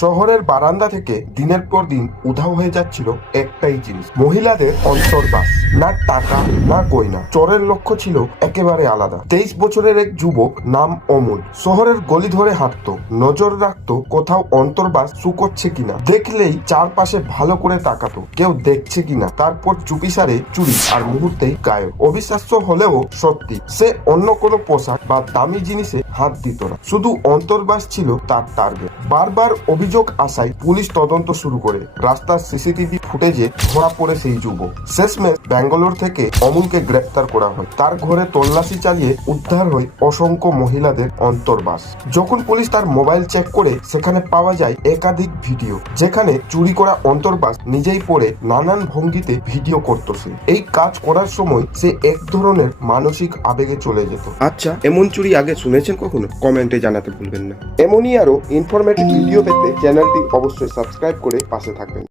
শহরের বারান্দা থেকে দিনের পর দিন উধাও হয়ে যাচ্ছিল একটাই জিনিস, মহিলাদের অন্তর্বাস। না টাকা না গয়না, চোরের লক্ষ্য ছিল একেবারে আলাদা। 23 বছরের এক যুবক, নাম অমূল, শহরের গলি ধরে হাঁটতো, নজর রাখতো কোথাও অন্তর্বাস শুকোচ্ছে কিনা, দেখলেই চারপাশে ভালো করে তাকাতো কেউ দেখছে কিনা, তারপর চুপিসারে চুরি, আর মুহূর্তেই গায়েব। অবিশ্বাস্য হলেও সত্যি, সে অন্য কোনো পোশাক বা দামি জিনিসে হাত দিত না, শুধু অন্তর্বাস ছিল তার টার্গেট। বারবার অভিযোগ আসায় পুলিশ তদন্ত শুরু করে। রাস্তার সিসিটিভি ফুটেজে ধরা পড়ে সেই যুবক। শেষমেশ ব্যাঙ্গালোর থেকে অমূলকে গ্রেপ্তার করা হয়। তার ঘরে তল্লাশি চালিয়ে উদ্ধার হয় অসংখ্য মহিলাদের অন্তর্বাস। যখন পুলিশ তার মোবাইল চেক করে, সেখানে পাওয়া যায় একাধিক ভিডিও, যেখানে চুরি করা অন্তর্বাস নিজেই পড়ে নানান ভঙ্গিতে ভিডিও করত। সে এই কাজ করার সময় সে এক ধরনের মানসিক আবেগে চলে যেত। আচ্ছা, এমন চুরি আগে শুনেছেন কখনো? কমেন্টে জানাতে ভুলবেন না। এমনই আরো ইনফরমেটিভ ভিডিও পেতে চ্যানেলটি অবশ্যই সাবস্ক্রাইব করে পাশে থাকবেন।